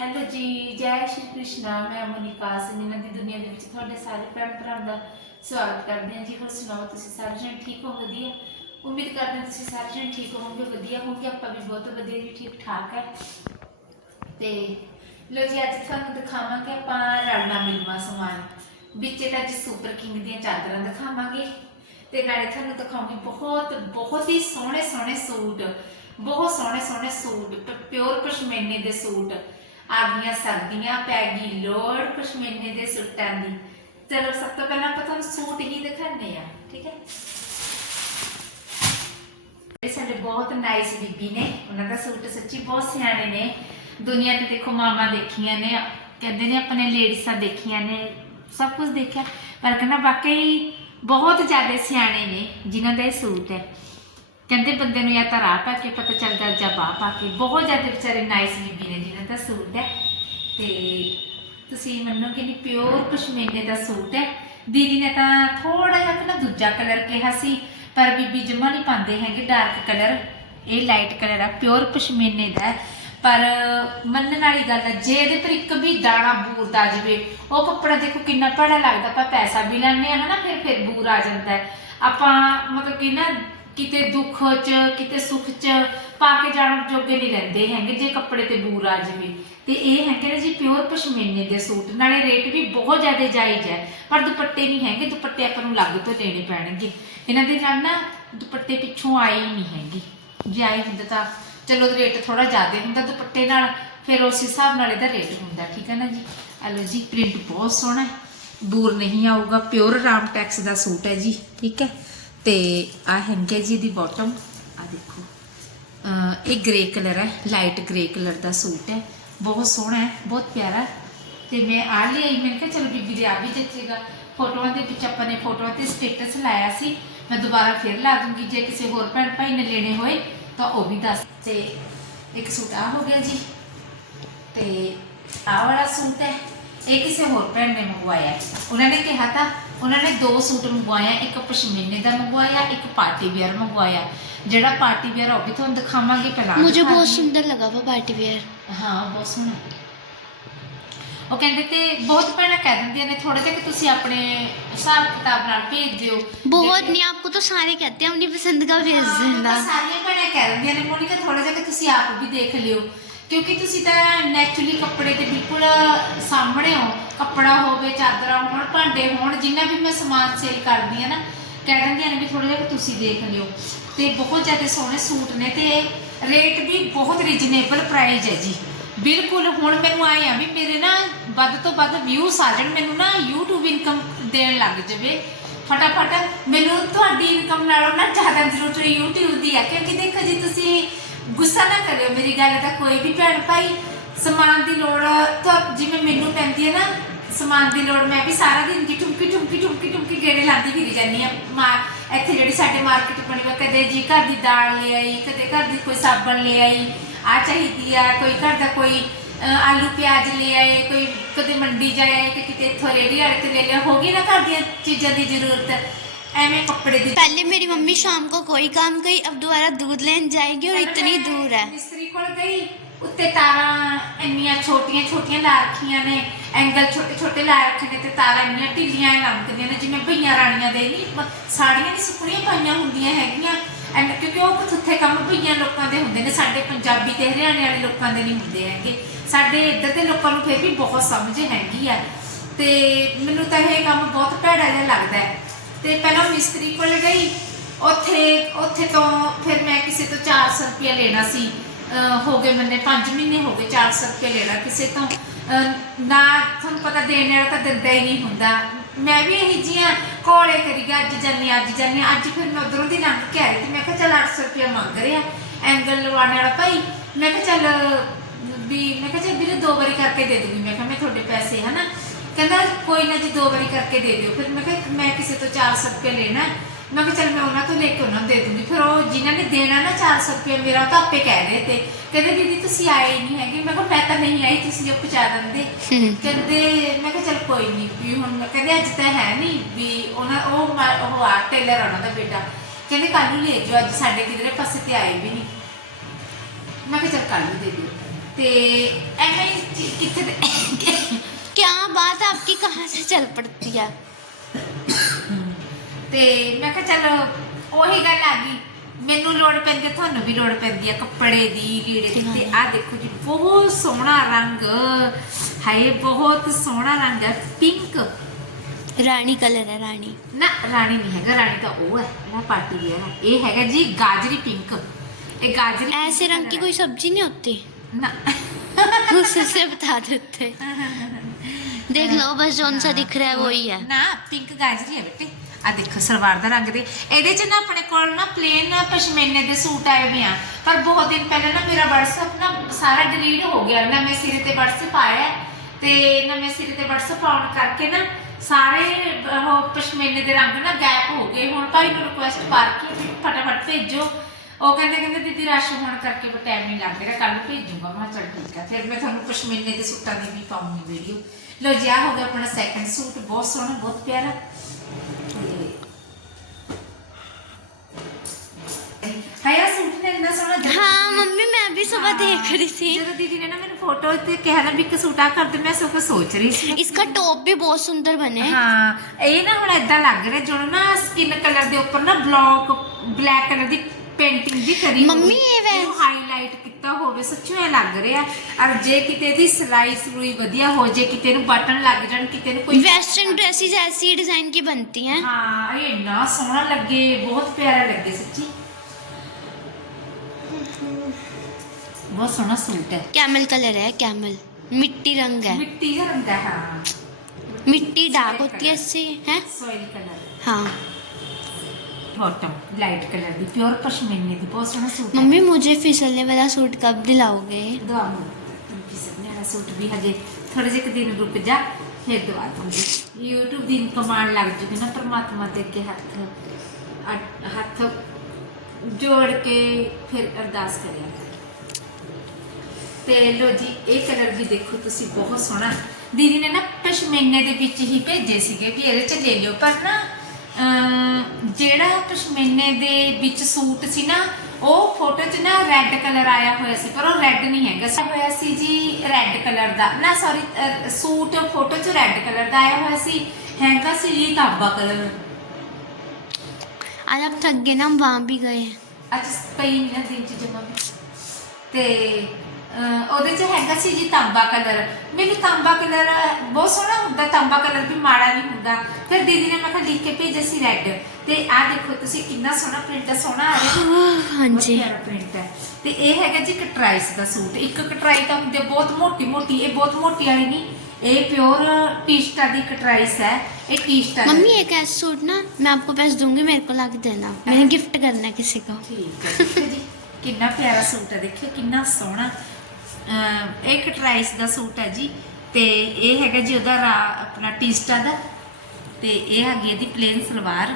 Hello ਜੀ, ਜੈ ਸ਼੍ਰੀ ਕ੍ਰਿਸ਼ਨਾ, ਮੈਂ ਮੋਨਿਕਾ ਸਿੰਘਨਾ ਦੀ ਦੁਨੀਆ ਦੇ ਵਿੱਚ ਤੁਹਾਡੇ ਸਾਰੇ ਭੈਣ ਭਰਾਵਾਂ ਦਾ ਸਵਾਗਤ ਕਰਦੇ ਹਾਂ। ਜੀ, ਹੋਰ ਸੁਣਾਓ, ਤੁਸੀਂ ਸਾਰੇ ਜਣ ਠੀਕ ਹੋ? ਵਧੀਆ? ਉਮੀਦ ਕਰਦੇ ਹਾਂ ਤੁਸੀਂ ਸਾਰੇ ਜਣ ਠੀਕ ਹੋਵੋਗੇ, ਵਧੀਆ ਹੋਵੋਗੇ। ਆਪਾਂ ਵੀ ਬਹੁਤ ਵਧੀਆ ਜੀ ਠੀਕ ਠਾਕ ਹੈ। ਤੇ ਲੋ ਜੀ, ਅੱਜ ਤੁਹਾਨੂੰ ਦਿਖਾਵਾਂਗੇ ਆਪਾਂ ਰਲਣਾ ਮਿਲਵਾ ਸਮਾਨ। ਵਿੱਚ ਤਾਂ ਜੀ ਸੁਪਰ ਕਿੰਗ ਦੀਆਂ ਚਾਦਰਾਂ ਦਿਖਾਵਾਂਗੇ। ਤੇ ਨਾਲੇ ਤੁਹਾਨੂੰ ਦਿਖਾਉਂਗੀ ਬਹੁਤ ਬਹੁਤ ਹੀ ਸੋਹਣੇ ਸੋਹਣੇ ਸੂਟ। ਬਹੁਤ ਸੋਹਣੇ ਸੋਹਣੇ ਸੂਟ ਪਿਓਰ ਪਸ਼ਮੀਨੇ ਦੇ ਸੂਟ। ਆ ਗਈਆਂ ਸਰਦੀਆਂ ਪੈ ਗਈ ਲੋੜ ਪਸ਼ਮੀਨੇ ਦੇ ਸੂਟਾਂ ਦੀ। ਚਲੋ ਸਭ ਤੋਂ ਪਹਿਲਾਂ ਆਪਾਂ ਤੁਹਾਨੂੰ ਸੂਟ ਹੀ ਦਿਖਾਣੇ ਆ ਠੀਕ ਹੈ? ਇਹ ਸਾਡੇ ਬਹੁਤ ਨਾਈਸ ਬੀਬੀ ਨੇ, ਉਹਨਾਂ ਦਾ ਸੂਟ ਸੱਚੀ ਬਹੁਤ ਸਿਆਣੇ ਨੇ। ਦੁਨੀਆ ਤੇ ਦੇਖੋ ਮਾਮਾ ਦੇਖੀਆਂ ਨੇ, ਕਹਿੰਦੇ ਨੇ ਆਪਣੇ ਲੇਡੀਜ਼ਾਂ ਦੇਖੀਆਂ ਨੇ, ਸਭ ਕੁਝ ਦੇਖਿਆ। ਪਰ ਕਹਿੰਦਾ ਵਾਕਈ ਬਹੁਤ ਜ਼ਿਆਦਾ ਸਿਆਣੇ ਨੇ ਜਿਨ੍ਹਾਂ ਦਾ ਇਹ ਸੂਟ ਹੈ। ਕਹਿੰਦੇ ਬੰਦੇ ਨੂੰ ਜਾਂ ਤਾਂ ਰਾਹ ਪਾ ਕੇ ਪਤਾ ਚੱਲਦਾ ਜਾਂ ਬਾਹ ਪਾ ਕੇ। ਬਹੁਤ ਜ਼ਿਆਦਾ ਵਿਚਾਰੇ ਨਾਈਸ ਬੀਬੀ ਨੇ ਜਿਹਨਾਂ ਦਾ ਸੂਟ ਹੈ। ਤੇ ਤੁਸੀਂ ਮੰਨੋਗੇ ਨਹੀਂ ਪਿਓਰ ਪਸ਼ਮੀਨੇ ਦਾ ਸੂਟ ਹੈ। ਦੀਦੀ ਨੇ ਤਾਂ ਥੋੜਾ ਜਿਹਾ ਨਾ ਦੂਜਾ ਕਲਰ ਕਿਹਾ ਸੀ, ਪਰ ਬੀਬੀ ਜਮਾ ਨਹੀਂ ਪਾਉਂਦੇ ਹੈਗੇ ਡਾਰਕ ਕਲਰ। ਇਹ ਲਾਈਟ ਕਲਰ ਆ ਪਿਓਰ ਪਸ਼ਮੀਨੇ ਦਾ ਪਰ ਮੰਨਣ ਵਾਲੀ ਗੱਲ ਹੈ, ਜੇ ਇਹਦੇ ਪਰ ਇੱਕ ਵੀ ਦਾਣਾ ਬੂਰ ਦਾ ਜਵੇ, ਉਹ ਕੱਪੜਾ ਦੇਖੋ ਕਿੰਨਾ ਭੈੜਾ ਲੱਗਦਾ, ਆਪਾਂ ਪੈਸਾ ਵੀ ਲੈਣੇ ਆ ਹਨਾ, ਫਿਰ ਫਿਰ ਬੂਰ ਆ ਜਾਂਦਾ ਆਪਾਂ ਮਤਲਬ ਕਿ ਨਾ ਕਿਤੇ ਦੁੱਖ 'ਚ, ਕਿਤੇ ਸੁੱਖ 'ਚ ਪਾ ਕੇ ਜਾਣ ਜੋਗੇ ਨਹੀਂ ਰਹਿੰਦੇ ਹੈਗੇ, ਜੇ ਕੱਪੜੇ ਤੇ ਬੂਰ ਆ ਜਾਵੇ। ਤੇ ਇਹ ਹੈਗੇ ਨੇ ਜੀ ਪਿਓਰ ਪਸ਼ਮੀਨੇ ਦੇ ਸੂਟ। ਨਾਲੇ ਰੇਟ ਵੀ ਬਹੁਤ ਜ਼ਿਆਦਾ ਜਾਇਜ਼ ਹੈ, ਪਰ ਦੁਪੱਟੇ ਨਹੀਂ ਹੈਗੇ, ਦੁਪੱਟੇ ਆਪਾਂ ਨੂੰ ਲੱਗ ਤੋਂ ਦੇਣੇ ਪੈਣਗੇ। ਇਹਨਾਂ ਦੇ ਨਾਲ ਨਾ ਦੁਪੱਟੇ ਪਿੱਛੋਂ ਆਏ ਹੀ ਨਹੀਂ ਹੈਗੇ। ਜੇ ਆਏ ਹੁੰਦੇ ਤਾਂ ਚਲੋ ਰੇਟ ਥੋੜਾ ਜ਼ਿਆਦਾ ਹੁੰਦਾ, ਦੁਪੱਟੇ ਨਾਲ ਫਿਰ ਉਸ ਹਿਸਾਬ ਨਾਲ ਇਹਦਾ ਰੇਟ ਹੁੰਦਾ, ਠੀਕ ਹੈ ਨਾ ਜੀ? ਆ ਲਓ ਜੀ ਪ੍ਰਿੰਟ ਬਹੁਤ ਸੋਹਣਾ ਹੈ। ਬੂਰ ਨਹੀਂ ਆਊਗਾ ਪਿਓਰ ਰਾਮ ਟੈਕਸ ਦਾ ਸੂਟ ਹੈ ਜੀ, ਠੀਕ ਹੈ? ਤੇ ਆ ਹੈਂਗੇ ਜੀ ਦੀ ਬਾਟਮ ਆ ਦੇਖੋ। ਇਹ ਗ੍ਰੇ ਕਲਰ ਹੈ ਲਾਈਟ ਗ੍ਰੇ ਕਲਰ ਦਾ ਸੂਟ ਹੈ। ਬਹੁਤ ਸੋਹਣਾ ਹੈ, ਬਹੁਤ ਪਿਆਰਾ ਹੈ। ਤੇ ਮੈਂ ਆ ਲਈ ਮੈਂ ਕਿਹਾ ਚਲੋ ਬੀਬੀ ਦੇ ਆ ਵੀ ਜੱਚੇਗਾ। ਫੋਟੋਆਂ ਦੇ ਵਿੱਚ ਆਪਾਂ ਨੇ ਫੋਟੋਆਂ ਤੇ ਸਟੇਟਸ ਲਾਇਆ ਸੀ। ਮੈਂ ਦੁਬਾਰਾ ਫਿਰ ਲਾ ਦੂੰਗੀ। ਜੇ ਕਿਸੇ ਹੋਰ ਭੈਣ ਭਾਈ ਨੇ ਲੈਣੇ ਹੋਏ, ਤਾਂ ਉਹ ਵੀ ਦੱਸ। ਤੇ ਇੱਕ ਸੂਟ ਆ ਹੋ ਗਿਆ ਜੀ। ਤੇ ਆਹ ਵਾਲਾ ਸੂਟ ਹੈ, ਇਹ ਕਿਸੇ ਹੋਰ ਭੈਣ ਨੇ ਮੰਗਵਾਇਆ ਉਹਨਾਂ ਨੇ ਕਿਹਾ ਤਾਂ ਉਹਨਾਂ ਨੇ ਦੋ ਸੂਟ ਮੰਗਵਾਇਆ ਇੱਕ ਪਸ਼ਮੀਨੇ ਦਾ ਮੰਗਵਾਇਆ ਇੱਕ ਪਾਰਟੀ ਵੇਅਰ ਮੰਗਵਾਇਆ ਜਿਹੜਾ ਪਾਰਟੀ ਵੇਅਰ ਉਹ ਵੀ ਤੁਹਾਨੂੰ ਦਿਖਾਵਾਂਗੇ ਪਹਿਲਾਂ मुझे ਦਿਖਾ बहुत ਦਿੰਦੀ। सुंदर लगा वो पार्टी वेयर ਹਾਂ ਬਹੁਤ ਸੋਹਣਾ ਉਹ ਕਹਿੰਦੇ ਤੇ ਬਹੁਤ ਭੈਣਾਂ ਕਹਿ ਦਿੰਦੀਆਂ ਨੇ ਥੋੜਾ ਜਿਹਾ ਕਿ ਤੁਸੀਂ ਆਪਣੇ ਹਿਸਾਬ ਕਿਤਾਬ ਨਾਲ ਭੇਜ ਦਿਓ बहुत ਜੇ- नहीं आपको तो सारे कहते हैं अपनी पसंद का भेज ਹਾਂ, देना ਤਾਂ ਸਾਰੀਆਂ ਭੈਣਾਂ ਕਹਿ ਦਿੰਦੀਆਂ ਨੇ ਮੋਨਿਕਾ ਥੋੜਾ ਜਿਹਾ ਕਿ ਤੁਸੀਂ ਆਪ ਵੀ ਦੇਖ ਲਿਓ ਕਿਉਂਕਿ ਤੁਸੀਂ ਤਾਂ ਨੈਚੁਰਲੀ ਕੱਪੜੇ ਤੇ ਬਿਲਕੁਲ ਸਾਹਮਣੇ ਹੋ। ਕੱਪੜਾ ਹੋਵੇ, ਚਾਦਰਾਂ ਹੋਣ, ਭਾਂਡੇ ਹੋਣ, ਜਿੰਨਾ ਵੀ ਮੈਂ ਸਮਾਨ ਸੇਲ ਕਰਦੀ ਆ ਨਾ, ਕਹਿ ਦਿੰਦੀਆਂ ਨੇ ਵੀ ਥੋੜਾ ਜਿਹਾ ਤੁਸੀਂ ਦੇਖ ਲਿਓ। ਤੇ ਬਹੁਤ ਜ਼ਿਆਦਾ ਸੋਹਣੇ ਸੂਟ ਨੇ ਤੇ ਰੇਟ ਵੀ ਬਹੁਤ ਰੀਜਨੇਬਲ ਪ੍ਰਾਈਸ ਹੈ ਜੀ। ਬਿਲਕੁਲ ਹੁਣ ਮੈਨੂੰ ਆਏ ਆ ਵੀ ਮੇਰੇ ਨਾ ਵੱਧ ਤੋਂ ਵੱਧ ਵਿਊਸ ਆ ਜਾਣ, ਮੈਨੂੰ ਨਾ YouTube ਇਨਕਮ ਦੇਣ ਲੱਗ ਜਾਵੇ। ਫਟਾਫਟ ਮੈਨੂੰ ਤੁਹਾਡੀ ਇਨਕਮ ਨਾਲੋਂ ਨਾ ਜ਼ਿਆਦਾ ਜ਼ਰੂਰਤ YouTube ਦੀ ਹੈ ਕਿਉਂਕਿ ਦੇਖੋ ਜੀ ਤੁਸੀਂ ਗੁੱਸਾ ਨਾ ਕਰਿਓ ਮੇਰੀ ਗੱਲ ਦਾ, ਕੋਈ ਵੀ ਭੈਣ ਭਾਈ, ਸਮਾਨ ਦੀ ਲੋੜ, ਤਾਂ ਜਿਵੇਂ ਮੈਨੂੰ ਪੈਂਦੀ ਹੈ ਨਾ, ਸਮਾਨ ਦੀ ਲੋੜ, ਮੈਂ ਵੀ ਸਾਰਾ ਦਿਨ ਜੀ ਟੁਮਕੀ ਟੁਮਕੀ ਟੁਮਕੀ ਟੁਮਕੀ ਗੇੜੇ ਲਾਉਂਦੀ ਫਿਰੀ ਜਾਂਦੀ ਆ ਮਾਰ ਇੱਥੇ ਜਿਹੜੀ ਸਾਡੇ ਮਾਰਕੀਟ ਬਣੀ ਵਾ ਕਦੇ ਜੀ ਘਰ ਦੀ ਦਾਲ ਲੈ ਆਈ, ਕਦੇ ਘਰ ਦੀ ਕੋਈ ਸਾਬਣ ਲੈ ਆਈ ਆ ਚਾਹੀਦੀ ਆ, ਕੋਈ ਘਰ ਦਾ ਕੋਈ ਆਲੂ ਪਿਆਜ਼ ਲੈ ਆਏ, ਕੋਈ ਕਦੇ ਮੰਡੀ ਜਾਏ, ਕਿ ਕਿਤੇ ਇੱਥੋਂ ਰੇੜੀ ਵਾਲੇ ਤੇ ਲੈ ਲਿਆ, ਹੋ ਗਈ ਨਾ ਘਰ ਦੀਆਂ ਚੀਜ਼ਾਂ ਦੀ ਜ਼ਰੂਰਤ। ਐਵੇਂ ਕੱਪੜੇ ਦੀ पहले मेरी मम्मी शाम को कोई काम गई अब दोबारा दूध लेने जाएगी और इतनी दूर है ਮਿਸਤਰੀ ਕੋਲ ਗਈ ਉੱਤੇ ਤਾਰਾਂ ਇੰਨੀਆਂ ਛੋਟੀਆਂ ਛੋਟੀਆਂ ਲਾ ਰੱਖੀਆਂ ਨੇ ਐਂਗਲ ਛੋਟੇ ਛੋਟੇ ਲਾ ਰੱਖੇ ਨੇ ਤੇ ਤਾਰਾਂ ਇੰਨੀਆਂ ਢਿੱਲੀਆਂ ਐਂ ਲੰਮਕਦੀਆਂ ਨੇ ਜਿਵੇਂ ਭਈਆਂ ਰਾਣੀਆਂ ਦੇ ਨਹੀਂ ਮ- ਸਾੜੀਆਂ ਨਹੀਂ ਸੁੱਕਣੀਆਂ ਪਾਈਆਂ ਹੁੰਦੀਆਂ ਹੈਗੀਆਂ ਐਂਡ ਕਿਉਂਕਿ ਉਹ ਕਥੁੱਥੇ ਕੰਮ ਭਈਆਂ ਲੋਕਾਂ ਦੇ ਹੁੰਦੇ ਨੇ ਸਾਡੇ ਪੰਜਾਬੀ ਤੇ ਹਰਿਆਣੇ ਵਾਲੇ ਲੋਕਾਂ ਦੇ ਨਹੀਂ ਹੁੰਦੇ ਹੈਗੇ ਸਾਡੇ ਇੱਧਰ ਦੇ ਲੋਕਾਂ ਨੂੰ ਫਿਰ ਵੀ ਬਹੁਤ ਸਮਝ ਹੈਗੀ ਆ ਤੇ ਮੈਨੂੰ ਤਾਂ ਇਹ ਕੰਮ ਬਹੁਤ ਭੈੜਾ ਜਿਹਾ ਲੱਗਦਾ ਹੈ ਤੇ ਪਹਿਲਾਂ ਮਿਸਤਰੀ ਕੋਲ ਗਈ। ਉੱਥੇ ਉੱਥੇ ਤੋਂ ਫਿਰ ਮੈਂ ਕਿਸੇ ਤੋਂ 400 ਰੁਪਏ ਲੈਣਾ ਸੀ। ਹੋ ਗਏ ਮੈਨੇ 5 ਮਹੀਨੇ ਹੋ ਗਏ 400 ਰੁਪਏ ਲੈਣਾ ਕਿਸੇ ਤੋਂ। ਨਾ ਤੁਹਾਨੂੰ ਪਤਾ ਦੇਣ ਵਾਲਾ ਤਾਂ ਦਿੰਦਾ ਹੀ ਨਹੀਂ ਹੁੰਦਾ। ਮੈਂ ਵੀ ਇਹੀ ਜੀਆਂ ਕੋਲੇ ਕਰੀਗਾ ਅੱਜ ਜਾਨੀ ਅੱਜ ਜਾਨੀ ਅੱਜ ਫਿਰ ਮੈਂ ਉਧਰੋਂ ਦੀ ਲੰਘ ਕੇ ਆਈ ਤੇ ਮੈਂ ਕਿਹਾ ਚੱਲ 800 ਰੁਪਏ ਮੰਗ ਰਿਹਾ। ਐਂਗਲ ਲਵਾਉਣ ਵਾਲਾ ਭਾਈ, ਮੈਂ ਕਿਹਾ ਚੱਲ ਵੀ, ਮੈਂ ਕਿਹਾ ਚੱਲ ਵੀਰੇ ਦੋ ਵਾਰੀ ਕਰਕੇ ਦੇ ਦੂੰਗੀ। ਮੈਂ ਕਿਹਾ ਮੈਂ ਤੁਹਾਡੇ ਪੈਸੇ ਹਨਾ ਕਹਿੰਦਾ ਕੋਈ ਨਾ ਜੀ ਦੋ ਵਾਰੀ ਕਰਕੇ ਦੇ ਦਿਓ। ਫਿਰ ਮੈਂ ਕਿਹਾ ਮੈਂ ਕਿਸੇ ਤੋਂ 400 ਰੁਪਏ ਲੈਣਾ ਹੈ। ਮੈਂ ਕਿਹਾ ਚੱਲ ਮੈਂ ਉਹਨਾਂ ਤੋਂ ਲੈ ਕੇ ਉਹਨਾਂ ਨੂੰ ਦੇ ਦੂੰਗੀ। ਫਿਰ ਉਹ ਜਿਨ੍ਹਾਂ ਨੇ ਦੇਣਾ ਨਾ 400 ਰੁਪਏ ਮੇਰਾ ਉਹ ਤਾਂ ਆਪੇ ਕਹਿ ਰਹੇ ਤੇ। ਕਹਿੰਦੇ ਦੀਦੀ ਤੁਸੀਂ ਆਏ ਹੀ ਨਹੀਂ ਹੈਗੇ। ਮੈਂ ਕਿਹਾ ਮੈਂ ਤਾਂ ਨਹੀਂ ਆਈ ਤੁਸੀਂ ਉਹ ਪਹੁੰਚਾ ਦਿੰਦੇ। ਕਹਿੰਦੇ ਮੈਂ ਕਿਹਾ ਚੱਲ ਕੋਈ ਨਹੀਂ ਵੀ ਹੁਣ ਮੈਂ ਕਹਿੰਦੇ ਅੱਜ ਤਾਂ ਹੈ ਨਹੀਂ ਵੀ ਉਹਨਾਂ ਉਹ ਮਾ- ਉਹ ਆ ਟੇਲਰ ਉਹਨਾਂ ਦਾ ਬੇਟਾ। ਕਹਿੰਦੇ ਕੱਲ ਨੂੰ ਲੈ ਜਾਓ ਅੱਜ ਸਾਡੇ ਕਿਧਰੇ ਪਾਸੇ ਤੇ ਆਏ ਵੀ ਨਹੀਂ। ਮੈਂ ਕਿਹਾ ਚੱਲ ਕੱਲ ਨੂੰ ਦੇ ਦਿਓ। ਤੇ ਐਵੇਂ ਹੀ ਕਿੱਥੇ ਦੇ- क्या बात है आपकी कहाँ से चल पड़ती है ਤੇ ਮੈਂ ਕਿਹਾ ਚੱਲ ਉਹੀ ਗੱਲ ਆ ਗਈ ਮੈਨੂੰ ਲੋੜ ਪੈਂਦੀ ਹੈ, ਤੁਹਾਨੂੰ ਵੀ ਲੋੜ ਪੈਂਦੀ ਹੈ ਕੱਪੜੇ ਦੀ ਲੀੜੇ ਦੀ ਤੇ ਆਹ ਦੇਖੋ ਜੀ ਬਹੁਤ ਸੋਹਣਾ ਰੰਗ ਹਾਏ ਬਹੁਤ ਸੋਹਣਾ ਰੰਗ ਹੈ ਪਿੰਕ रानी कलर है रानी ਨਾ ਰਾਣੀ ਨਹੀਂ ਹੈਗਾ ਰਾਣੀ ਤਾਂ ਉਹ ਹੈ ਜਿਹੜਾ ਪਾਰਟੀ ਵੇਅਰ ਹੈ ਇਹ ਹੈਗਾ ਜੀ ਗਾਜਰੀ ਪਿੰਕ ਇਹ ਗਾਜਰੀ ऐसे pink रंग की colour कोई सब्जी नहीं होती है। ਨਾ उससे बता देते देख लो बस जोन सा दिख रहा है वही है ਨਾ ਪਿੰਕ ਗਾਜਰੀ ਹੈ ਬੇਟੇ ਆ ਦੇਖੋ ਸਲਵਾਰ ਦਾ ਰੰਗ ਦੇ ਇਹਦੇ ਚ ਨਾ ਆਪਣੇ ਕੋਲ ਨਾ ਪਲੇਨ ਪਸ਼ਮੀਨੇ ਦੇ ਸੂਟ ਆਏ ਹੋਏ ਆ ਪਰ ਬਹੁਤ ਦਿਨ ਪਹਿਲਾਂ ਨਾ ਮੇਰਾ WhatsApp ਨਾ ਸਾਰਾ ਡਿਲੀਟ ਹੋ ਗਿਆ ਨਵੇਂ ਸਿਰੇ ਤੇ WhatsApp ਆਇਆ ਹੈ ਤੇ ਨਵੇਂ ਸਿਰੇ ਤੇ WhatsApp ਆਉਣ ਕਰਕੇ ਨਾ ਸਾਰੇ ਉਹ ਪਸ਼ਮੀਨੇ ਦੇ ਰੰਗ ਨਾ ਗਾਇਬ ਹੋ ਗਏ ਹੁਣ ਭਾਈ ਨੂੰ ਰਿਕੁਐਸਟ ਪਾਰ ਕੇ ਵੀ ਫਟਾਫਟ ਭੇਜੋ ਉਹ ਕਹਿੰਦੇ ਕਹਿੰਦੇ ਦੀਦੀ ਰਸ਼ ਹੋਣ ਕਰਕੇ ਉਹ ਟਾਈਮ ਨਹੀਂ ਲੱਗ ਰਿਹਾ ਕੱਲ ਨੂੰ ਭੇਜੂਗਾ ਮੈਂ ਕਿਹਾ ਚੱਲ ਠੀਕ ਆ ਫਿਰ ਮੈਂ ਤੁਹਾਨੂੰ ਪਸ਼ਮੀਨੇ ਦੇ ਸੂਟਾਂ ਦੀ ਵੀ ਪਾਉਂਗੀ ਵੀਡੀਓ ਲੋ ਜੀ ਆਹ ਹੋ ਗਿਆ ਆਪਣਾ ਸੈਕੰਡ ਸੂਟ ਬਹੁਤ ਸੋਹਣਾ ਬਹੁਤ ਪਿਆਰਾ ਹਾਇਆ ਸੂਟ ਨੇ ਇੰਨਾ ਸੋਹਣਾ ਜਦੋਂ- हाँ मम्मी मैं भी सुबह देख रही थी ਜਦੋਂ ਦੀਦੀ ਨੇ ਨਾ ਮੈਨੂੰ ਫੋਟੋ ਤੇ ਕਿਹਾ ਨਾ ਵੀ ਇੱਕ ਸੂਟ ਆ ਕਰ ਦੇ ਮੈਂ ਸਗੋਂ ਸੋਚ ਰਹੀ ਸੀ इसका टॉप भी बहुत सुंदर बने है ਹਾਂ ਇਹ ਨਾ ਹੁਣ ਇਦਾਂ ਲੱਗ ਰਿਹਾ ਜਿਵੇਂ ਨਾ ਸਕਿਨ ਕਲਰ ਦੇ ਉੱਪਰ ਨਾ ਬਲੌਕ ਬਲੈਕ ਕਲਰ ਦੀ ਪੇਂਟਿੰਗ ਜੀ ਕਰੀ ਮੰਮੀ, ਇਹ ਵੈ- ਹਾਈਲਾਈਟ ਕੀਤਾ ਹੋਵੇ ਸੱਚੀ ਇਹ ਲੱਗ ਰਿਹਾ ਔਰ ਜੇ ਕਿਤੇ ਦੀ ਸਿਲਾਈ ਸਲੂਈ ਵਧੀਆ ਹੋ ਜੇ ਕਿਤੇ ਨੂੰ ਬਟਨ ਲੱਗ ਜਾਣ ਕਿਤੇ ਨੂੰ ਕੋਈ वेस्टर्न ड्रेसेस ऐसी डिजाइन की बनती हैं ਹਾਂ ਇਹ ਇੰਨਾ ਸੋਹਣਾ ਲੱਗੇ ਬਹੁਤ ਪਿਆਰਾ ਲੱਗੇ ਸੱਚੀ ਬਹੁਤ ਸੋਹਣਾ ਸੂਟ ਹੈ कैमल कलर है कैमल मिट्टी रंग है ਮਿੱਟੀ ਦਾ ਰੰਗ ਹੈ ਹਾਂ मिट्टी डार्क होती है इससे है ਸੋਇਲ ਕਲਰ हाँ bottom light colour की प्योर पशमीने दी बहुत सोहना सूट मम्मी मुझे फिसलने वाला सूट कब दिलाओगे दुआ फिसलने वाला सूट भी हजे थोड़े जे दिन रुक जा फिर दवा दूँगी यूट्यूब दिन कमाण लग जूगी ना परमात्मा दे के हाथ हाथ जोड़ के फिर अरदास करें लो जी ये कलर भी देखो तुम बहुत सोहना दीदी ने ना पश्मीने के ਦੇ ਵਿੱਚ ਹੀ ਭੇਜੇ ਸੀਗੇ ਵੀ ਇਹਦੇ ਚ ਲੈ ਲਿਓ ਜਿਹੜਾ ਪਸ਼ਮੀਨੇ ਦੇ ਵਿੱਚ ਸੂਟ ਸੀ ਨਾ ਉਹ ਫੋਟੋ 'ਚ ਨਾ ਰੈੱਡ ਕਲਰ ਆਇਆ ਹੋਇਆ ਸੀ ਪਰ ਉਹ ਰੈੱਡ ਨਹੀਂ ਹੈਗਾ ਸੀ ਹੋਇਆ ਸੀ ਜੀ ਰੈੱਡ ਕਲਰ ਦਾ ਨਾ ਸੌਰੀ ਸੂਟ ਫੋਟੋ 'ਚ ਰੈੱਡ ਕਲਰ ਦਾ ਆਇਆ ਹੋਇਆ ਸੀ ਹੈਗਾ ਸੀ ਜੀ ਤਾਂਬਾ ਕਲਰ आज आप थक गए ना हम वहाँ भी गए हैं ਅੱਜ ਪਈ ਨਹੀਂ ਨਾ ਦਿਨ ਚ ਜਮਾ ਵੀ ਤੇ ਅਹ, ਉਹਦੇ ਚ ਹੈਗਾ ਸੀ ਜੀ ਤਾਂਬਾ ਕਲਰ ਮੈਨੂੰ ਤਾਂਬਾ ਕਲਰ ਬਹੁਤ ਸੋਹਣਾ ਹੁੰਦਾ ਤਾਂਬਾ ਕਲਰ ਵੀ ਮਾੜਾ ਨਹੀਂ ਹੁੰਦਾ ਫਿਰ ਦੀਦੀ ਨੇ ਮੈਂ ਕਿਹਾ ਲਿਖ ਕੇ ਭੇਜਿਆ ਸੀ ਰੈੱਡ ਤੇ ਆਹ ਦੇਖੋ ਤੁਸੀਂ ਕਿੰਨਾ ਸੋਹਣਾ ਪ੍ਰਿੰਟ ਸੋਹਣਾ ਆ ਰਿਹਾ हाँ ਬਹੁਤ जी ਪਿਆਰਾ ਪ੍ਰਿੰਟ ਹੈ ਤੇ ਇਹ ਹੈਗਾ ਜੀ ਕਟਰਾਈਸ ਦਾ ਸੂਟ ਇੱਕ ਕਟਰਾਈ ਤਾਂ ਹੁੰਦੀ ਹੈ ਬਹੁਤ ਮੋਟੀ ਮੋਟੀ ਇਹ ਬਹੁਤ ਮੋਟੀ ਵਾਲੀ ਨਹੀਂ ਇਹ ਪਿਓਰ ਟੀਸਟਾ ਦੀ ਕਟਰਾਈਸ ਹੈ ਇਹ ਟੀਸਟਾ मम्मी एक ऐसा सूट ना मैं आपको पैसे दूंगी मेरे को ला के देना मैंने गिफ्ट करना है किसी को ਠੀਕ ਹੈ ਠੀਕ ਹੈ ਜੀ ਕਿੰਨਾ ਪਿਆਰਾ ਸੂਟ ਹੈ ਦੇਖਿਓ ਕਿੰਨਾ ਸੋਹਣਾ ਅਹ ਇਹ ਕਟਰਾਈਸ ਦਾ ਸੂਟ ਹੈ ਜੀ ਤੇ ਇਹ ਹੈਗਾ ਜੀ ਉਹਦਾ ਰਾ- ਆਪਣਾ ਟੀਸਟਾ ਦਾ ਤੇ ਇਹ ਹੈਗੀ ਇਹਦੀ ਪਲੇਨ ਸਲਵਾਰ।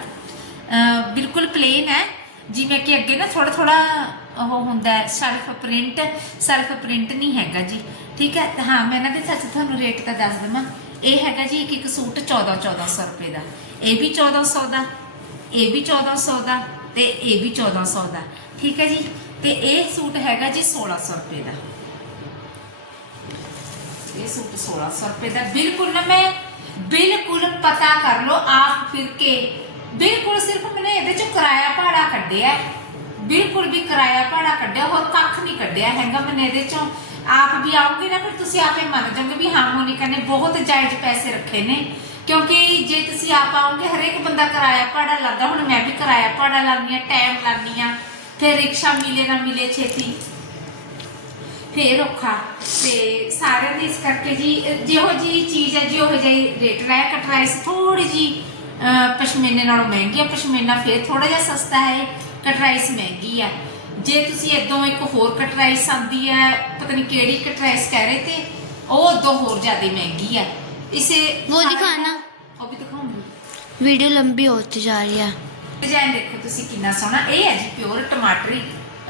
ਬਿਲਕੁਲ ਪਲੇਨ ਹੈ, ਜਿਵੇਂ ਕਿ ਅੱਗੇ ਨਾ ਥੋੜਾ ਥੋੜਾ ਉਹ ਹੁੰਦਾ ਹੈ ਸੈਲਫ ਪ੍ਰਿੰਟ ਸੈਲਫ ਪ੍ਰਿੰਟ ਨਹੀਂ ਹੈਗਾ ਜੀ। ਠੀਕ ਹੈ? ਤੇ ਹਾਂ, ਮੈਂ ਇਹਨਾਂ ਦੇ ਸੱਚ ਤੁਹਾਨੂੰ ਰੇਟ ਤਾਂ ਦੱਸ ਦਵਾਂ। ਇਹ ਹੈਗਾ ਜੀ ਇੱਕ ਇੱਕ ਸੂਟ 14 1400 ਰੁਪਏ ਦਾ। ਇਹ ਵੀ 1400 ਦਾ, ਇਹ ਵੀ 1400 ਦਾ ਤੇ ਇਹ ਵੀ 1400 ਦਾ। ਠੀਕ ਹੈ ਜੀ? ਤੇ ਇਹ ਸੂਟ ਹੈਗਾ ਜੀ 1600 ਰੁਪਏ ਦਾ। ਇਹ ਸੂਟ 1600 ਰੁਪਏ ਦਾ, ਬਿਲਕੁਲ ਨਾ ਮੈਂ ਬਿਲਕੁਲ ਪਤਾ ਕਰ ਲਓ ਆਪ ਫਿਰ ਕੇ। ਬਿਲਕੁਲ ਸਿਰਫ ਮੈंने ਇਹਦੇ ਚ ਕਿਰਾਇਆ ਭਾੜਾ ਕੱਢਿਆ, ਬਿਲਕੁਲ ਵੀ ਕਿਰਾਇਆ ਭਾੜਾ ਕੱਢਿਆ, ਹੋਰ ਕੱਖ ਨਹੀਂ ਕੱਢਿਆ ਹੈਗਾ ਮੈंने ਇਹਦੇ ਚੋਂ। ਆਪ ਵੀ ਆਉਂਗੇ ਨਾ ਫਿਰ ਤੁਸੀਂ ਆਪੇ ਮੰਨ ਜਾਓਗੇ ਵੀ ਹਾਂ ਮੋਨਿਕਾ ਨੇ ਬਹੁਤ ਜਾਇਜ਼ ਪੈਸੇ ਰੱਖੇ ਨੇ। ਕਿਉਂਕਿ ਜੇ ਤੁਸੀਂ ਆਪ ਆਉਂਗੇ, ਹਰੇਕ ਬੰਦਾ ਕਿਰਾਇਆ ਭਾੜਾ ਲਾਦਾ ਹੁਣ ਮੈਂ ਵੀ ਕਿਰਾਇਆ ਭਾੜਾ ਲਾਉਂਦੀ ਆ ਟਾਈਮ ਲਾਉਣੀ ਆ ਫਿਰ ਰਿਕਸ਼ਾ ਮਿਲੇ ਨਾ ਮਿਲੇ ਛੇਤੀ। ਫੇਰ ਔਖਾ। ਤੇ ਸਾਰਿਆਂ ਦੀ ਇਸ ਕਰਕੇ ਜੀ ਜਿਹੋ ਜੀ ਚੀਜ਼ ਹੈ ਜਿਹੋ ਜਿਹੀ ਰੇਟ ਰਹਿ ਕਟ ਰਾਈਸ ਥੋੜੀ ਜੀ ਪਸ਼ਮੀਨੇ ਨਾਲੋਂ ਮਹਿੰਗੀ ਆ। ਪਸ਼ਮੀਨਾ ਫੇਰ ਥੋੜਾ ਜਿਹਾ ਸਸਤਾ ਹੈ ਕਟ ਰਾਈਸ ਮਹਿੰਗੀ ਆ। ਜੇ ਤੁਸੀਂ ਇਦੋਂ ਇੱਕ ਹੋਰ ਕਟ ਰਾਈਸ ਆਂਦੀ ਹੈ ਪਤਾ ਨਹੀਂ ਕਿਹੜੀ ਕਟ ਰਾਈਸ ਕਹਿ ਰਹੇ ਤੇ ਉਹ ਉਦੋਂ ਹੋਰ ਜ਼ਿਆਦਾ ਮਹਿੰਗੀ ਆ। ਇਸੇ ਉਹ ਦਿਖਾਣਾ। ਉਹ ਵੀ ਦਿਖਾਉਂਗੀ। ਵੀਡੀਓ ਲੰਬੀ ਹੋਤੀ ਜਾ ਰਹੀ ਆ। ਡਿਜ਼ਾਈਨ ਦੇਖੋ ਤੁਸੀਂ ਕਿੰਨਾ ਸੋਹਣਾ। ਇਹ ਹੈ ਜੀ ਪਿਓਰ ਟਮਾਟਰੀ।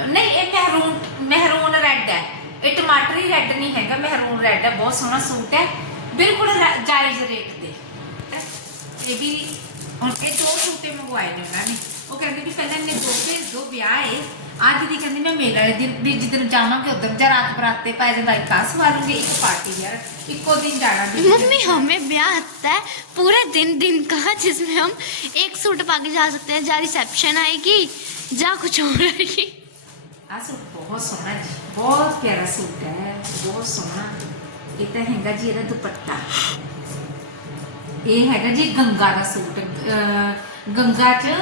ਨਹੀਂ ਇਹ ਮਹਿਰੂਨ ਮਹਿਰੂਨ ਰੈੱਡ ਹੈ। ਇਹ ਟਮਾਟਰੀ ਰੈੱਡ ਨਹੀਂ ਹੈਗਾ ਮਹਿਰੂਨ ਰੈੱਡ ਹੈ ਬਹੁਤ ਸੋਹਣਾ ਸੂਟ ਹੈ ਬਿਲਕੁਲ ਰ- ਜਾਇਜ਼ ਰੇਟ ਤੇ ਇਹ ਵੀ ਹੁਣ ਇਹ ਦੋ ਸੂਟੇ ਮੰਗਵਾਏ ਨੇ ਉਹਨਾਂ ਨੇ ਉਹ ਕਹਿੰਦੇ ਵੀ ਪਹਿਲਾਂ ਇਹਨੇ ਦੋ ਭੇਜ ਦੋ ਵਿਆਹ ਹੈ ਅੱਜ ਦੀ ਕਹਿੰਦੀ ਮੈਂ ਮੇਲੇ ਵਾਲੇ ਦਿਨ ਵੀ ਜਿੱਦਣ ਜਾਵਾਂਗੇ ਉਧਰ ਜਾਂ ਰਾਤ ਬਰਾਤੇ ਪੈ ਜਾਂਦਾ ਇੱਕ ਆ ਸਵਾਰੂਗੇ ਇੱਕ ਪਾਰਟੀ ਯਾਰ ਇੱਕੋ ਦਿਨ ਜਾਣਾ ਦੀਦੀ ਨੇ। मम्मी हमें ब्याह आता है पूरे दिन दिन का जिसमें हम एक सूट पा के जा सकते हैं जहाँ रिसेप्शन आएगी जा कुछ और आएगी ਆ ਸੂਟ ਬਹੁਤ ਸੋਹਣਾ ਜੀ ਬਹੁਤ ਪਿਆਰਾ ਸੂਟ ਹੈ, ਬਹੁਤ ਸੋਹਣਾ। ਇਹ ਤਾਂ ਹੈਗਾ ਜੀ ਇਹਦਾ ਦੁਪੱਟਾ। ਇਹ ਹੈਗਾ ਜੀ ਗੰਗਾ ਦਾ ਸੂਟ ਗੰਗਾ ਚ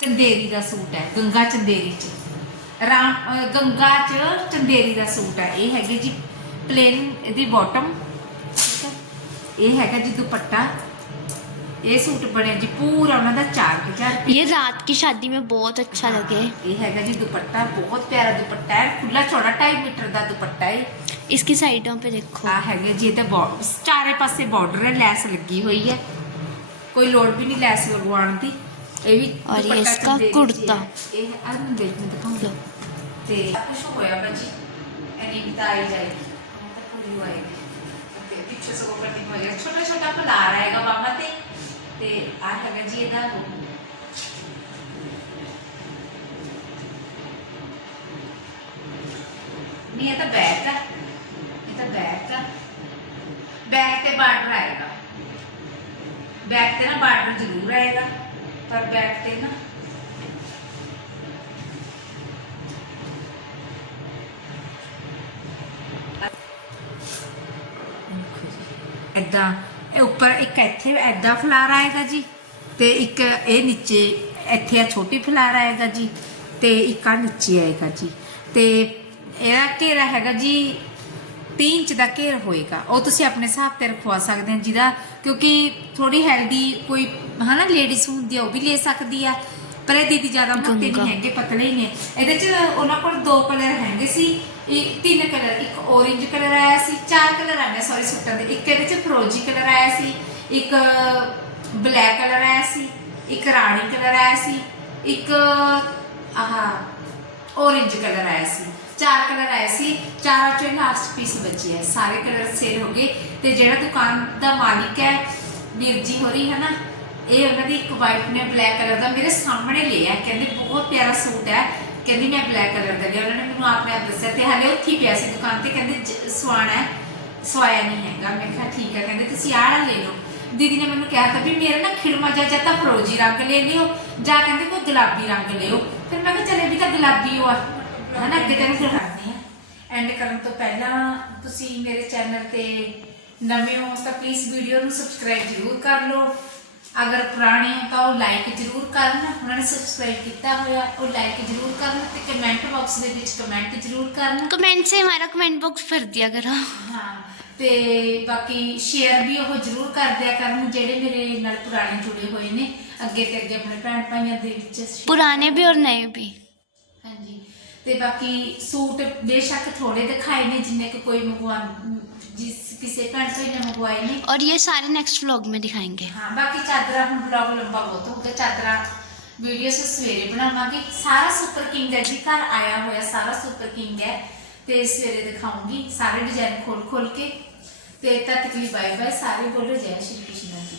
ਚੰਦੇਰੀ ਦਾ ਸੂਟ ਹੈ, ਗੰਗਾ ਚੰਦੇਰੀ ਚ। ਰਾਮ ਗੰਗਾ ਚ ਚੰਦੇਰੀ ਦਾ ਸੂਟ ਹੈ। ਇਹ ਹੈਗੇ ਜੀ ਪਲੇਨ ਇਹਦੀ ਬਾਟਮ ਠੀਕ ਹੈ। ਇਹ ਹੈਗਾ ਜੀ ਦੁਪੱਟਾ। ਇਹ ਸੂਟ ਬਣਿਆ ਜੀ ਪੂਰਾ ਉਹਨਾਂ ਦਾ 4000 ਰੁਪਏ ये रात की शादी में बहुत अच्छा लगे ਇਹ ਹੈਗਾ ਜੀ ਦੁਪੱਟਾ ਬਹੁਤ ਪਿਆਰਾ ਦੁਪੱਟਾ ਹੈ ਖੁੱਲਾ ਚੌੜਾ 2.5 ਮੀਟਰ ਦਾ ਦੁਪੱਟਾ ਹੈ इसकी साइडों पे देखो ਆ ਹੈਗਾ ਜੀ ਇਹ ਤੇ ਬੋ- ਚਾਰੇ ਪਾਸੇ ਬਾਰਡਰ ਹੈ ਲੈਸ ਲੱਗੀ ਹੋਈ ਹੈ ਕੋਈ ਲੋੜ ਵੀ ਨਹੀਂ ਲੈਸ ਲਗਵਾਉਣ ਦੀ ਇਹ ਵੀ ਔਰ ਇਹ ਦੁਪੱਟਾ ਇਸਕਾ ਚੰਦੇਰੀ 'ਚ ਕੁੜਤਾ। ਹੈ। ਇਹ ਆ ਨੂੰ ਦੇਖ ਮੈਂ ਦਿਖਾਉਂਗਾ लो ਤੇ ਕੁਝ ਹੋਇਆ ਬੱਜੀ ਐਨੀ ਵੀ ਤਾਂ ਆਈ ਜਾਏਗੀ ਹੁਣ ਤਾਂ ਪੂਰੀ ਹੋਏਗੀ ਤੇ ਪਿੱਛੇ ਸੋ ਕਰਨੀ ਹੋਏਗਾ ਛੋਟਾ ਛੋਟਾ ਫਲਾਰ ਆਏਗਾ ਬਾਬਾ ਤੇ ਤੇ ਆ ਹੈਗਾ ਜੀ ਇਹਦਾ ਨਹੀਂ ਇਹ ਤਾਂ ਬੈਕ ਆ ਇਹ ਤਾਂ ਬੈਕ ਆ ਬੈਕ ਤੇ ਬਾਰਡਰ ਆਏਗਾ ਬੈਕ ਤੇ ਨਾ ਬਾਰਡਰ ਜ਼ਰੂਰ ਆਏਗਾ ਪਰ ਬੈਕ ਤੇ ਨਾ ਇਦਾਂ ਇਹ ਉੱਪਰ ਇੱਕ ਇੱਥੇ ਐਦਾਂ ਫਲਾਰ ਆਏਗਾ ਜੀ ਤੇ ਇੱਕ ਇਹ ਨੀਚੇ ਇੱਥੇ ਆ ਛੋਟੀ ਫਲਾਰ ਆਏਗਾ ਜੀ ਤੇ ਇੱਕ ਆ ਨੀਚੇ ਆਏਗਾ ਜੀ। ਤੇ ਇਹਦਾ ਘੇਰਾ ਹੈਗਾ ਜੀ 3 ਇੰਚ ਦਾ ਘੇਰ ਹੋਏਗਾ। ਉਹ ਤੁਸੀਂ ਆਪਣੇ ਹਿਸਾਬ ਤੇ ਰਖਵਾ ਸਕਦੇ ਹੋ ਜਿਹਦਾ ਕਿਉਂਕਿ ਥੋੜੀ ਹੈਲਦੀ ਕੋਈ ਹਨਾ ਲੇਡੀਜ਼ ਹੁੰਦੀ ਆ ਉਹ ਵੀ ਲੈ ਸਕਦੀ ਆ। ਪਰ ਇਹ ਦੀਦੀ ਜ਼ਿਆਦਾ ਮੋਟੇ। ਨਹੀਂ ਹੈਗੇ ਪਤਲੇ ਹੀ ਨੇ। ਇਹਦੇ ਚ ਉਹਨਾਂ ਕੋਲ ਦੋ ਕਲਰ ਹੈਗੇ ਸੀ। ਇਹ ਤਿੰਨ ਕਲਰ ਇੱਕ orange ਕਲਰ ਆਇਆ ਸੀ ਚਾਰ ਕਲਰ ਆਏ ਸੌਰੀ ਸੂਟਾਂ ਦੇ। ਇੱਕ ਇਹਦੇ ਚ ਫਰੋਜੀ ਕਲਰ ਆਇਆ ਸੀ ਇੱਕ ਬਲੈਕ ਕਲਰ ਆਇਆ ਸੀ ਇੱਕ ਰਾਣੀ ਕਲਰ ਆਇਆ ਸੀ ਇੱਕ ਆਹ orange ਕਲਰ ਆਇਆ ਸੀ। ਚਾਰ ਕਲਰ ਆਏ ਸੀ ਚਾਰਾਂ ਚੋਂ ਲਾਸਟ ਪੀਸ ਬਚੇ ਹੈ ਸਾਰੇ ਕਲਰ ਸੇਲ ਹੋ ਗਏ। ਤੇ ਜਿਹੜਾ ਦੁਕਾਨ ਦਾ ਮਾਲਿਕ ਹੈ ਵੀਰ ਜੀ ਹੋਰੀ ਹੈ ਨਾ ਇਹ ਉਹਨਾਂ ਦੀ ਇੱਕ ਵਾਈਫ ਨੇ ਬਲੈਕ ਕਲਰ ਦਾ ਮੇਰੇ ਸਾਹਮਣੇ ਲਿਆ ਕਹਿੰਦੇ ਬਹੁਤ ਪਿਆਰਾ ਸੂਟ ਹੈ। ਕਹਿੰਦੀ ਮੈਂ ਬਲੈਕ ਕਲਰ ਦਾ ਲਿਆ। ਉਹਨਾਂ ਨੇ ਮੈਨੂੰ ਆਪਣੇ ਆਪ ਦੱਸਿਆ ਤੇ ਹਾਲੇ ਉੱਥੇ ਪਿਆ ਸੀ ਦੁਕਾਨ ਤੇ। ਕਹਿੰਦੇ ਸਵਾਣਾ ਹੈ। ਸਵਾਇਆ ਨਹੀਂ ਹੈਗਾ। ਮੈਂ ਕਿਹਾ ਠੀਕ ਹੈ। ਕਹਿੰਦੇ ਤੁਸੀਂ ਆਹ ਵਾਲਾ ਲੈ ਲਓ। ਦੀਦੀ ਨੇ ਮੈਨੂੰ ਕਿਹਾ ਤਾਂ ਵੀ ਮੇਰਾ ਨਾ ਖਿੜਮਾ ਜਾ ਜਾਂ ਤਾਂ ਫਰੋਜੀ ਰੰਗ ਲੈ ਲਿਓ ਜਾਂ ਕਹਿੰਦੇ ਕੋਈ ਗੁਲਾਬੀ ਰੰਗ ਲਿਓ। ਫਿਰ ਮੈਂ ਕਿਹਾ ਚਲੇ ਵੀ ਤਾਂ ਗੁਲਾਬੀ ਹੋ ਆ। ਹਨਾ, ਅੱਗੇ ਤੈਨੂੰ ਫਿਰ ਕਰਨੀ ਆ ਐਂਡ ਕਰਨ ਤੋਂ ਪਹਿਲਾਂ ਤੁਸੀਂ ਮੇਰੇ ਚੈਨਲ ਤੇ ਨਵੇਂ ਹੋ ਤਾਂ ਪਲੀਜ਼ ਵੀਡੀਓ ਨੂੰ ਸਬਸਕ੍ਰਾਈਬ ਜ਼ਰੂਰ ਕਰ ਲਓ। ਅਗਰ ਪੁਰਾਣੇ ਹੋ ਤਾਂ ਉਹ ਲਾਈਕ ਜ਼ਰੂਰ ਕਰਨ ਉਹਨਾਂ ਨੇ ਸਬਸਕ੍ਰਾਈਬ ਕੀਤਾ ਹੋਇਆ ਉਹ ਲਾਈਕ ਜ਼ਰੂਰ ਕਰਨ ਤੇ ਕਮੈਂਟ ਬਾਕਸ ਦੇ ਵਿੱਚ ਕਮੈਂਟ ਜ਼ਰੂਰ ਕਰਨ कमेंट से हमारा कमेंट बॉक्स भर दिया करो ਹਾਂ ਤੇ ਬਾਕੀ ਸ਼ੇਅਰ ਵੀ ਉਹ ਜ਼ਰੂਰ ਕਰ ਦਿਆ ਕਰਨ ਜਿਹੜੇ ਮੇਰੇ ਨਾਲ ਪੁਰਾਣੇ ਜੁੜੇ ਹੋਏ ਨੇ ਅੱਗੇ ਤੇ ਅੱਗੇ ਆਪਣੇ ਭੈਣ ਭਾਈਆਂ ਦੇ ਵਿੱਚ share पुराने भी और नए भी ਹਾਂਜੀ ਤੇ ਬਾਕੀ ਸੂਟ ਬੇਸ਼ੱਕ ਥੋੜੇ ਦਿਖਾਏ ਨੇ ਜਿੰਨੇ ਕਿ ਕੋਈ ਮੰਗਵਾ ਜਿਸ ਕਿਸੇ ਭੈਣ ਭਾਈ ਨੇ ਮੰਗਵਾਏ ਨੇ और ये सारे नेक्स्ट व्लॉग में दिखाएंगे ਹਾਂ ਬਾਕੀ ਚਾਦਰਾ ਹੁਣ ਬਲੌਗ ਲੰਬਾ ਬਹੁਤ ਹੋ ਗਿਆ ਚਾਦਰਾ ਵੀਡੀਓ ਸੇ ਸਵੇਰੇ ਬਣਾਵਾਂਗੇ ਸਾਰਾ ਸੁਪਰ ਕਿੰਗ ਹੈ ਜੀ ਘਰ ਆਇਆ ਹੋਇਆ ਸਾਰਾ ਸੁਪਰ ਕਿੰਗ ਹੈ ਤੇ ਸਵੇਰੇ ਦਿਖਾਉਂਗੀ ਸਾਰੇ ਡਿਜ਼ਾਈਨ ਖੋਲ ਖੋਲ ਕੇ ਤੇ ਤਦ ਤੱਕ ਲਈ ਬਾਏ ਬਾਏ ਸਾਰੇ ਬੋਲੋ ਜੈ ਸ਼੍ਰੀ ਕ੍ਰਿਸ਼ਨ ਜੀ